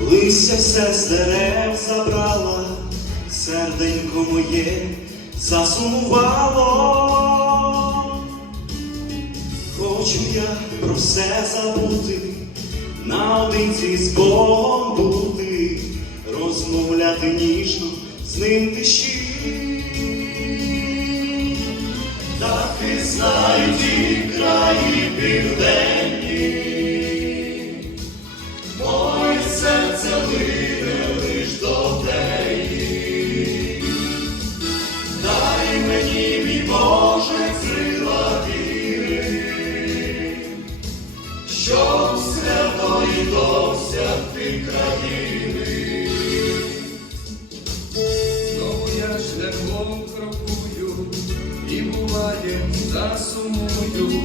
листя все з дерев забрала, серденько моє засумувало. Хочу я про все забути, наодинці з Богом бути, розмовляти ніжно з ним тиші. Так і знають ті краї південні, святої досягти країни. Знову я шляхом крокую, і буває засумую,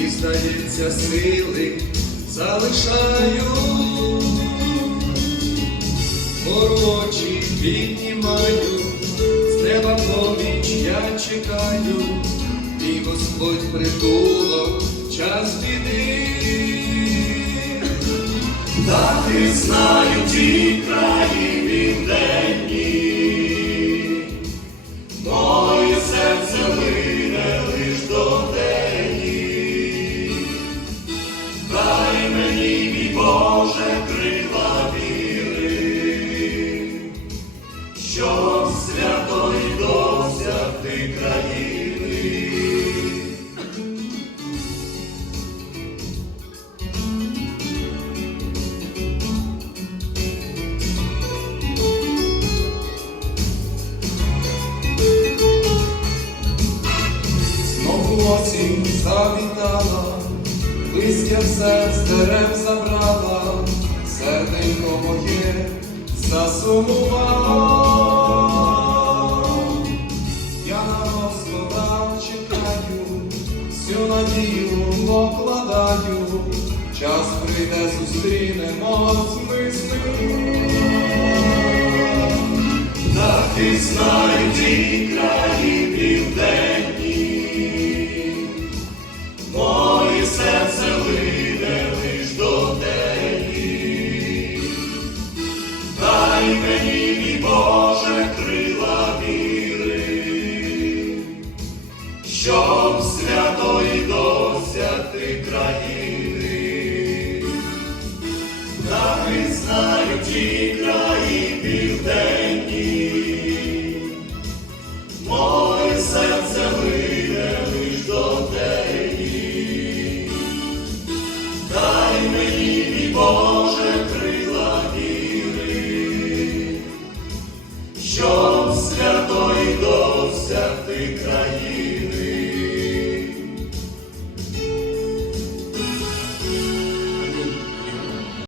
і здається, сили залишаю, Ворочі піднімаю, з неба поміч я чекаю, і Господь притулок, час біди. Так і знаю ті краї південні, моє серце лине лиш до теї. Дай мені, мій Боже, крила віри, щоб святої досягти країни. Осінь завітала, листя все з дерев забрала, серденько моє засумувало. Я на Господа чекаю, всю надію покладаю, час прийде, зустрінемо ми з ним. Так і знаю ті краї південні, серце лиш до теї. Дай мені, Боже, крила віри, щоб святої досягти країни. Так і знаю ті